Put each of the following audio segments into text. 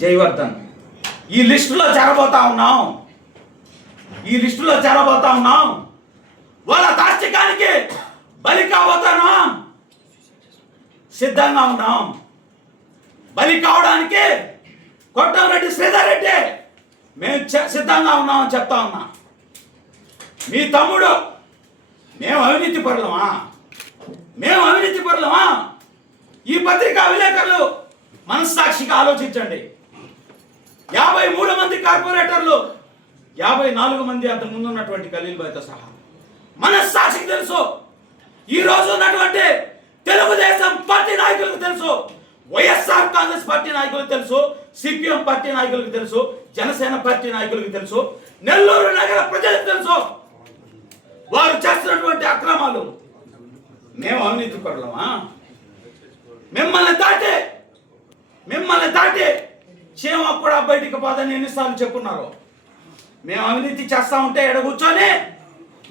జయవర్ధన్. ఈ లిస్టులో చేరబోతా ఉన్నాం. ఈ లిస్టులో చేరబోతా ఉన్నాం. వాళ్ళ దాష్టికానికి బలి కాబోతున్నాం సిద్ధంగా ఉన్నాం. బలి కావడానికి కొట్టంరెడ్డి శ్రీధర్ రెడ్డి మేము సిద్ధంగా ఉన్నామని చెప్తా ఉన్నా. మీ తమ్ముడు మేము అవినీతి పరులమా? మేము అవినీతి పరులమా? ఈ పత్రికా విలేకరులు మనస్సాక్షిగా ఆలోచించండి. యాభై మూడు మంది కార్పొరేటర్లు యాభై నాలుగు మంది అంతకు ముందు ఉన్నటువంటి ఖలీల్ బాయ్తో సహా. మనస్సాక్షికి తెలుసు. ఈ రోజు ఉన్నటువంటి తెలుగుదేశం పార్టీ నాయకులకు తెలుసు. వైఎస్ఆర్ కాంగ్రెస్ పార్టీ నాయకులకు తెలుసు. సిపిఎం పార్టీ నాయకులకు తెలుసు. జనసేన పార్టీ నాయకులకు తెలుసు. నెల్లూరు నగర ప్రజలకు తెలుసు. వారు చేస్తున్నటువంటి అక్రమాలు. మేము అవినీతి పడలమా మిమ్మల్ని దాటి మిమ్మల్ని దాటి చీమ కూడా బయటికి పోదని ఎన్నిసార్లు చెప్పున్నారు. మేము అవినీతి చేస్తా ఉంటే ఎడ కూర్చొని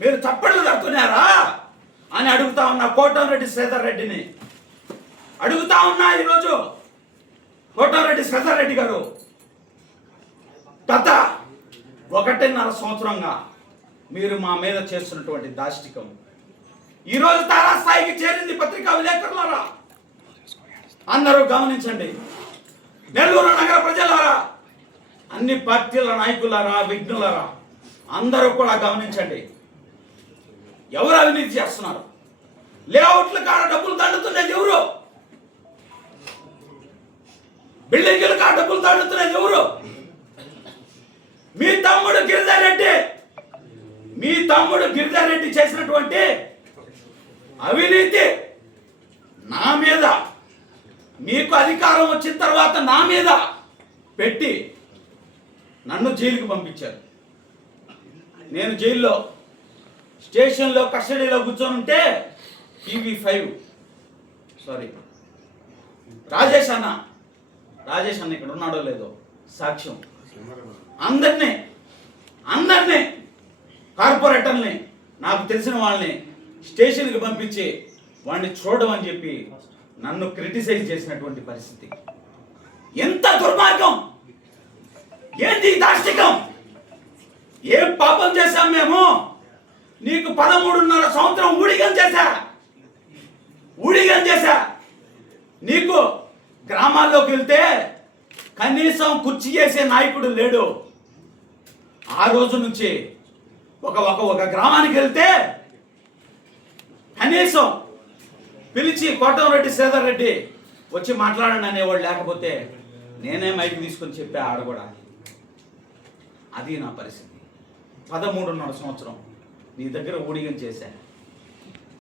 మీరు చప్పట్లు తడుతున్నారా అని అడుగుతా ఉన్నా కోటంరెడ్డి శ్రీధర్ రెడ్డిని. అడుగుతా ఉన్నా ఈరోజు కోటంరెడ్డి శ్రీధర్ రెడ్డి గారు. గత ఒకటిన్నర సంవత్సరంగా మీరు మా మీద చేస్తున్నటువంటి దాష్టికం. ఈరోజు తారాస్థాయికి చేరింది పత్రికా విలేకరులారా? అందరూ గమనించండి. నెల్లూరు నగర ప్రజలారా అన్ని పార్టీల నాయకులారా విఘ్నులారా అందరూ కూడా గమనించండి. ఎవరు అవినీతి చేస్తున్నారు? లేఅవుట్ల కాడ డబ్బులు తండుతున్నది ఎవరు? బిల్డింగ్ల కాడ డబ్బులు తండుతున్నది ఎవరు? మీ తమ్ముడు గిరిధర్ రెడ్డి మీ తమ్ముడు గిరిధర్ రెడ్డి చేసినటువంటి అవినీతి నా మీద మీకు అధికారం వచ్చిన తర్వాత నా మీద పెట్టి నన్ను జైలుకి పంపించారు. నేను జైల్లో స్టేషన్లో కస్టడీలో కూర్చొని ఉంటే టీవీ ఫైవ్ సారీ రాజేష్ అన్న రాజేష్ అన్న ఇక్కడ ఉన్నాడో లేదో సాక్ష్యం. అందరినీ అందరినీ కార్పొరేటర్ని నాకు తెలిసిన వాళ్ళని స్టేషన్కి పంపించి వాడిని చూడమని చెప్పి నన్ను క్రిటిసైజ్ చేసినటువంటి పరిస్థితి. ఎంత దుర్మార్గం! ఏంటి ఈ దాష్టికం? ఏం పాపం చేశాం మేము? నీకు పదమూడున్నర సంవత్సరం ఊడిగం చేశా. ఊడిగం చేశా. నీకు గ్రామాల్లోకి వెళ్తే కనీసం కుర్చీ చేసే నాయకుడు లేడు. ఆ రోజు నుంచి ఒక ఒక ఒక గ్రామానికి వెళ్తే కనీసం పిలిచి కోటంరెడ్డి శ్రీధర్ రెడ్డి వచ్చి మాట్లాడండి అనేవాడు లేకపోతే నేనే మైక్ తీసుకొని చెప్పే ఆడ కూడా అది నా పరిస్థితి. పదమూడున్నర సంవత్సరం నీ దగ్గర ఊడిగం చేశాను